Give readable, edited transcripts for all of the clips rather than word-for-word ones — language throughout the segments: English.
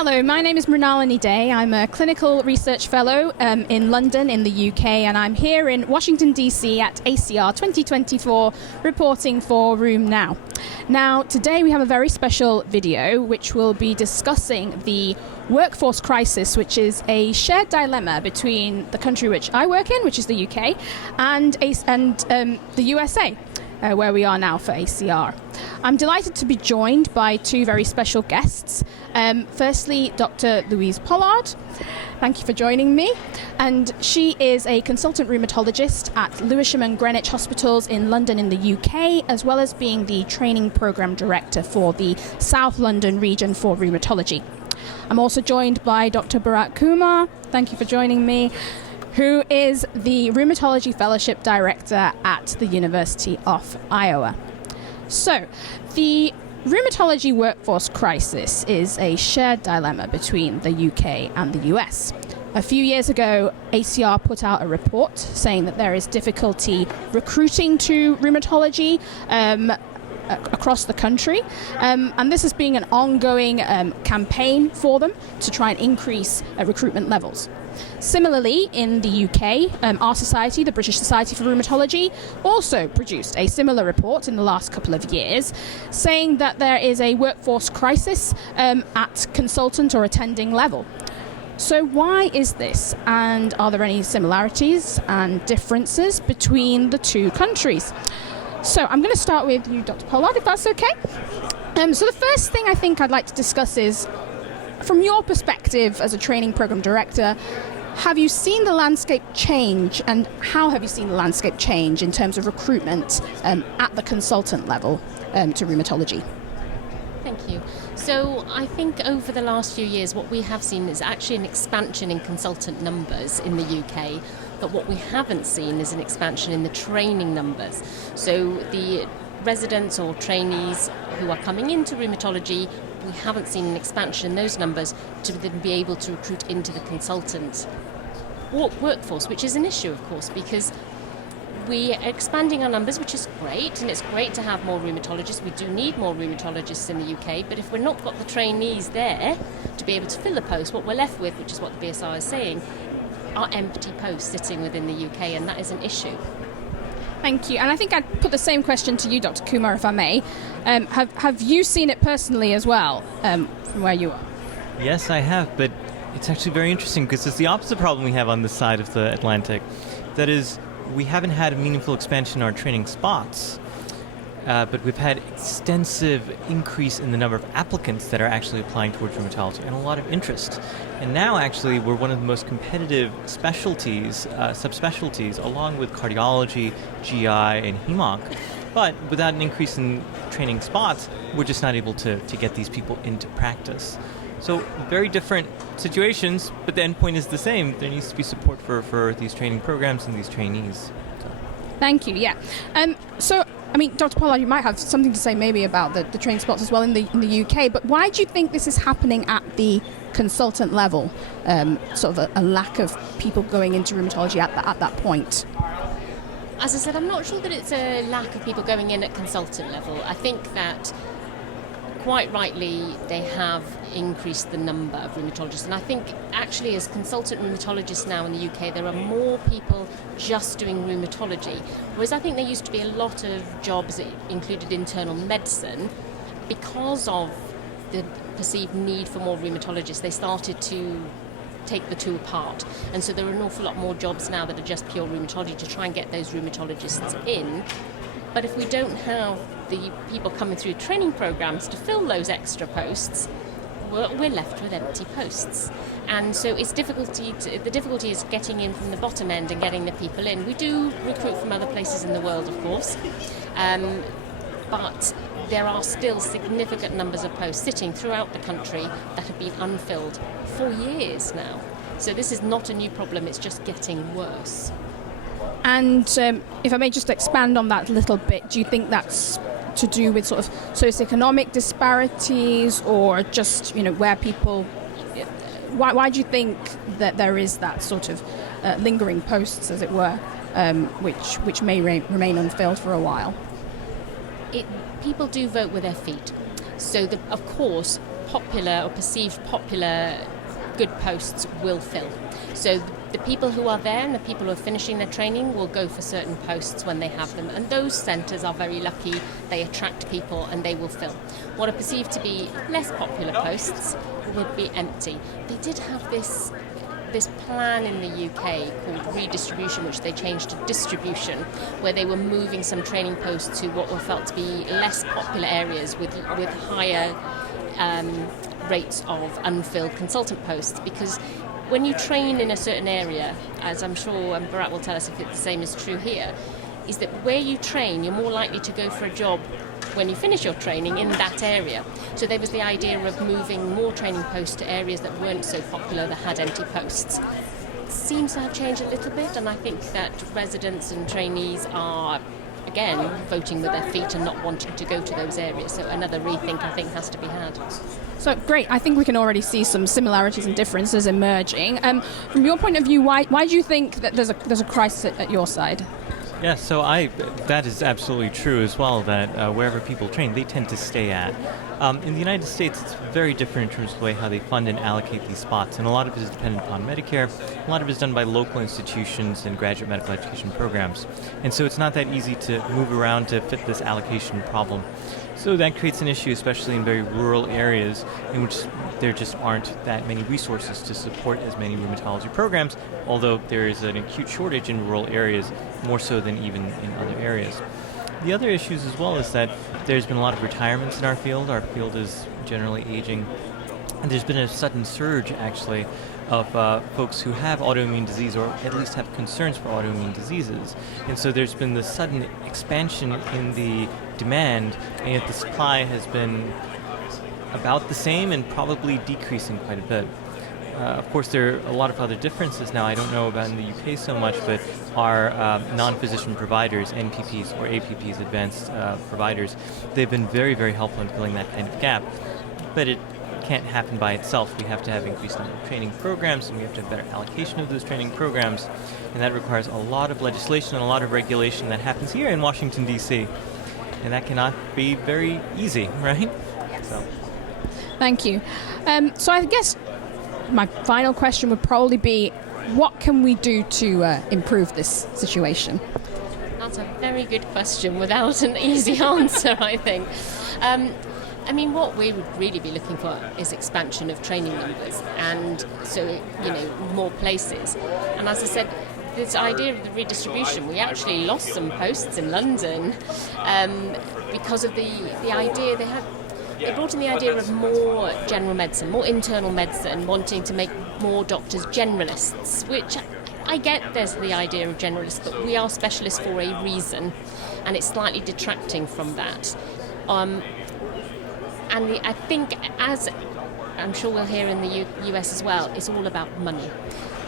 Hello, my name is Mrinalini Dey. I'm a clinical research fellow in London in the UK, and I'm here in Washington DC at ACR 2024 reporting for Rheum Now. Now, today we have a very special video which will be discussing the workforce crisis, which is a shared dilemma between the country which I work in, which is the UK, and the USA, where we are now for ACR. I'm delighted to be joined by two very special guests. Firstly, Dr. Louise Pollard. Thank you for joining me. And she is a consultant rheumatologist at Lewisham and Greenwich Hospitals in London in the UK, as well as being the training program director for the South London region for rheumatology. I'm also joined by Dr. Bharat Kumar. Thank you for joining me, who is the Rheumatology Fellowship Director at the University of Iowa. So, the rheumatology workforce crisis is a shared dilemma between the UK and the US. A few years ago, ACR put out a report saying that there is difficulty recruiting to rheumatology across the country, and this has been an ongoing campaign for them to try and increase recruitment levels. Similarly, in the UK, our society, the British Society for Rheumatology, also produced a similar report in the last couple of years, saying that there is a workforce crisis at consultant or attending level. So why is this, and are there any similarities and differences between the two countries? So I'm going to start with you, Dr. Pollard, if that's okay. So the first thing I think I'd like to discuss is, from your perspective as a training program director, have you seen the landscape change, and how have you seen the landscape change in terms of recruitment at the consultant level to rheumatology? Thank you. So I think over the last few years what we have seen is actually an expansion in consultant numbers in the UK, but what we haven't seen is an expansion in the training numbers. So the residents or trainees who are coming into rheumatology, we haven't seen an expansion in those numbers to then be able to recruit into the consultant workforce, which is an issue, of course, because we are expanding our numbers, which is great, and it's great to have more rheumatologists. We do need more rheumatologists in the UK, but if we're not got the trainees there to be able to fill the post, what we're left with, which is what the BSR is saying, are empty posts sitting within the UK, and that is an issue. Thank you. And I think I'd put the same question to you, Dr. Kumar, if I may. Have you seen it personally as well, from where you are? Yes, I have, but it's actually very interesting because it's the opposite problem we have on this side of the Atlantic. That is, we haven't had a meaningful expansion in our training spots, but we've had extensive increase in the number of applicants that are actually applying towards rheumatology, and a lot of interest. And now actually we're one of the most competitive specialties, subspecialties, along with cardiology, GI, and HEMONC. But without an increase in training spots, we're just not able to get these people into practice. So very different situations, but the endpoint is the same. There needs to be support for these training programs and these trainees. Thank you, yeah. So, I mean, Dr. Pollard, you might have something to say maybe about the training spots as well in the UK, but why do you think this is happening at the consultant level, sort of a lack of people going into rheumatology at that point? As I said, I'm not sure that it's a lack of people going in at consultant level. I think that quite rightly they have increased the number of rheumatologists, and I think actually as consultant rheumatologists now in the UK there are more people just doing rheumatology, whereas I think there used to be a lot of jobs that included internal medicine. Because of the perceived need for more rheumatologists, they started to take the two apart, and so there are an awful lot more jobs now that are just pure rheumatology to try and get those rheumatologists in. But if we don't have the people coming through training programs to fill those extra posts, we're left with empty posts. And so it's the difficulty is getting in from the bottom end and getting the people in. We do recruit from other places in the world, of course, but there are still significant numbers of posts sitting throughout the country that have been unfilled for years now. So this is not a new problem, it's just getting worse. And if I may just expand on that a little bit, do you think that's to do with sort of socioeconomic disparities, or just, where people... Why do you think that there is that sort of lingering posts, as it were, which may remain unfilled for a while? People do vote with their feet. So, of course, popular or perceived popular good posts will fill. So the people who are there and the people who are finishing their training will go for certain posts when they have them. And those centres are very lucky. They attract people and they will fill. What are perceived to be less popular posts will be empty. They did have this plan in the UK called redistribution, which they changed to distribution, where they were moving some training posts to what were felt to be less popular areas with higher rates of unfilled consultant posts. Because when you train in a certain area, as I'm sure Bharat will tell us if it's the same is true here, is that where you train, you're more likely to go for a job when you finish your training in that area. So there was the idea of moving more training posts to areas that weren't so popular, that had empty posts. It seems to have changed a little bit, and I think that residents and trainees are, again, voting with their feet and not wanting to go to those areas. So another rethink, I think, has to be had. So great. I think we can already see some similarities and differences emerging. From your point of view, why do you think that there's a crisis at your side? Yeah, so that is absolutely true as well, that wherever people train, they tend to stay at. In the United States, it's very different in terms of the way how they fund and allocate these spots, and a lot of it is dependent upon Medicare. A lot of it is done by local institutions and graduate medical education programs. And so it's not that easy to move around to fit this allocation problem. So that creates an issue, especially in very rural areas in which there just aren't that many resources to support as many rheumatology programs, although there is an acute shortage in rural areas, more so than even in other areas. The other issues as well is that there's been a lot of retirements in our field. Our field is generally aging, and there's been a sudden surge, actually, of folks who have autoimmune disease or at least have concerns for autoimmune diseases. And so there's been this sudden expansion in the demand, and yet the supply has been about the same and probably decreasing quite a bit. Of course, there are a lot of other differences now. I don't know about in the UK so much, but our non-physician providers, NPPs or APPs, advanced providers, they've been very, very helpful in filling that kind of gap. But it can't happen by itself. We have to have increased number of training programs, and we have to have better allocation of those training programs, and that requires a lot of legislation and a lot of regulation that happens here in Washington, D.C., and that cannot be very easy, right? Yes. So. Thank you. So I guess my final question would probably be, what can we do to improve this situation? That's a very good question without an easy answer, I think. I mean, what we would really be looking for is expansion of training numbers, and so, more places. And as I said, this idea of the redistribution, we actually lost some posts in London because of the idea they brought in the idea of more general medicine, more internal medicine, wanting to make more doctors generalists, which I get there's the idea of generalists, but we are specialists for a reason, and it's slightly detracting from that. And I think, as I'm sure we'll hear in the US as well, it's all about money.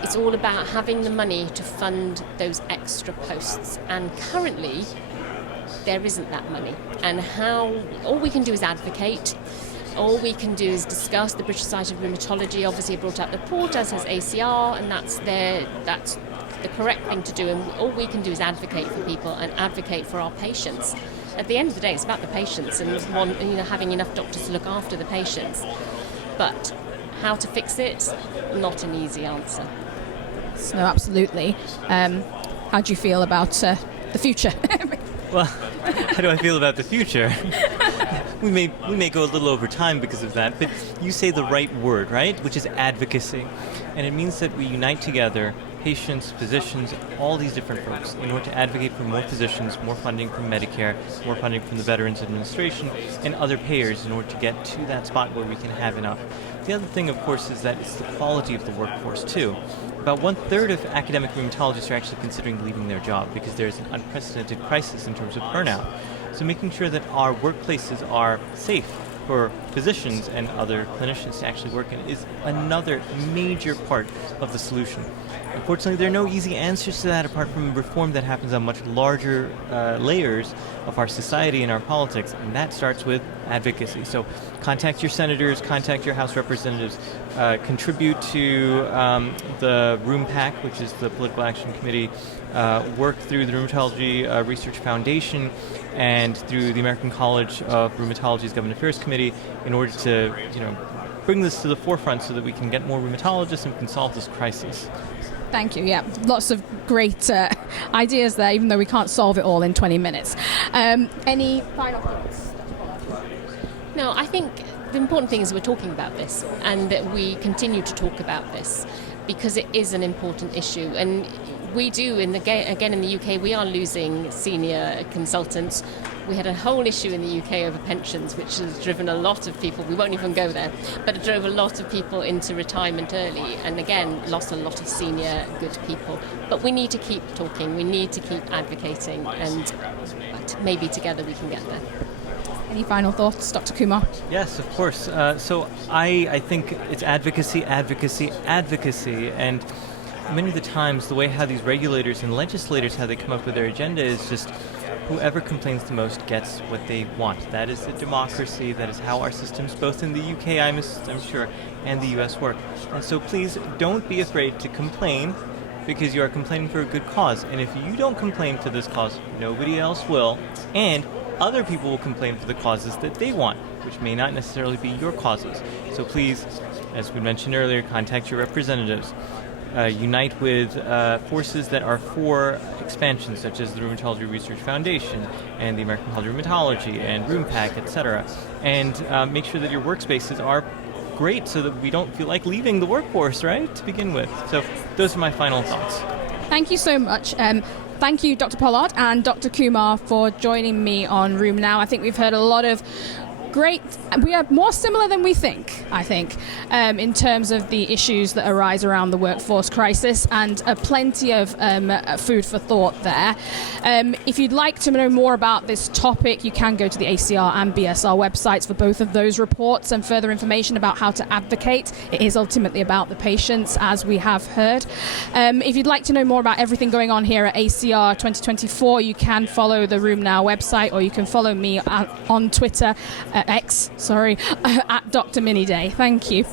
It's all about having the money to fund those extra posts. And currently, there isn't that money. And all we can do is advocate. All we can do is discuss. The British Society of Rheumatology obviously brought out the report, as has ACR, and that's the correct thing to do. And all we can do is advocate for people and advocate for our patients. At the end of the day, it's about the patients and having enough doctors to look after the patients. But how to fix it? Not an easy answer. No, absolutely. How do you feel about the future? Well, how do I feel about the future? we may go a little over time because of that, but you say the right word, right? Which is advocacy. And it means that we unite together, patients, physicians, all these different folks, in order to advocate for more physicians, more funding from Medicare, more funding from the Veterans Administration, and other payers in order to get to that spot where we can have enough. The other thing, of course, is that it's the quality of the workforce, too. About 1/3 of academic rheumatologists are actually considering leaving their job because there's an unprecedented crisis in terms of burnout. So making sure that our workplaces are safe for physicians and other clinicians to actually work in is another major part of the solution. Unfortunately, there are no easy answers to that apart from reform that happens on much larger layers, of our society and our politics, and that starts with advocacy. So contact your senators, contact your House representatives, contribute to the RheumPAC, which is the Political Action Committee, work through the Rheumatology Research Foundation and through the American College of Rheumatology's Government Affairs Committee in order to, bring this to the forefront so that we can get more rheumatologists and we can solve this crisis. Thank you. Yeah, lots of great ideas there, even though we can't solve it all in 20 minutes. Any final thoughts? No, I think the important thing is we're talking about this and that we continue to talk about this because it is an important issue. And we do, again in the UK, we are losing senior consultants. We had a whole issue in the UK over pensions, which has driven a lot of people, we won't even go there, but it drove a lot of people into retirement early and again lost a lot of senior good people. But we need to keep talking, we need to keep advocating, and maybe together we can get there. Any final thoughts, Dr. Kumar? Yes, of course. So I think it's advocacy, advocacy, advocacy, and many of the times the way how these regulators and legislators, how they come up with their agenda is just whoever complains the most gets what they want. That is a democracy. That is how our systems, both in the UK, I'm sure, and the US work. And so please don't be afraid to complain because you are complaining for a good cause. And if you don't complain for this cause, nobody else will. And other people will complain for the causes that they want, which may not necessarily be your causes. So please, as we mentioned earlier, contact your representatives. Unite with forces that are for expansion, such as the Rheumatology Research Foundation and the American College of Rheumatology and RheumPAC, etc. And make sure that your workspaces are great so that we don't feel like leaving the workforce, right, to begin with. So those are my final thoughts. Thank you so much. Thank you, Dr. Pollard and Dr. Kumar, for joining me on Room Now. I think we've heard a lot of great, we are more similar than we think, I think, in terms of the issues that arise around the workforce crisis, and plenty of food for thought there. If you'd like to know more about this topic, you can go to the ACR and BSR websites for both of those reports and further information about how to advocate. It is ultimately about the patients, as we have heard. If you'd like to know more about everything going on here at ACR 2024, you can follow the Room Now website, or you can follow me on Twitter, at Dr. Mini Day. Thank you.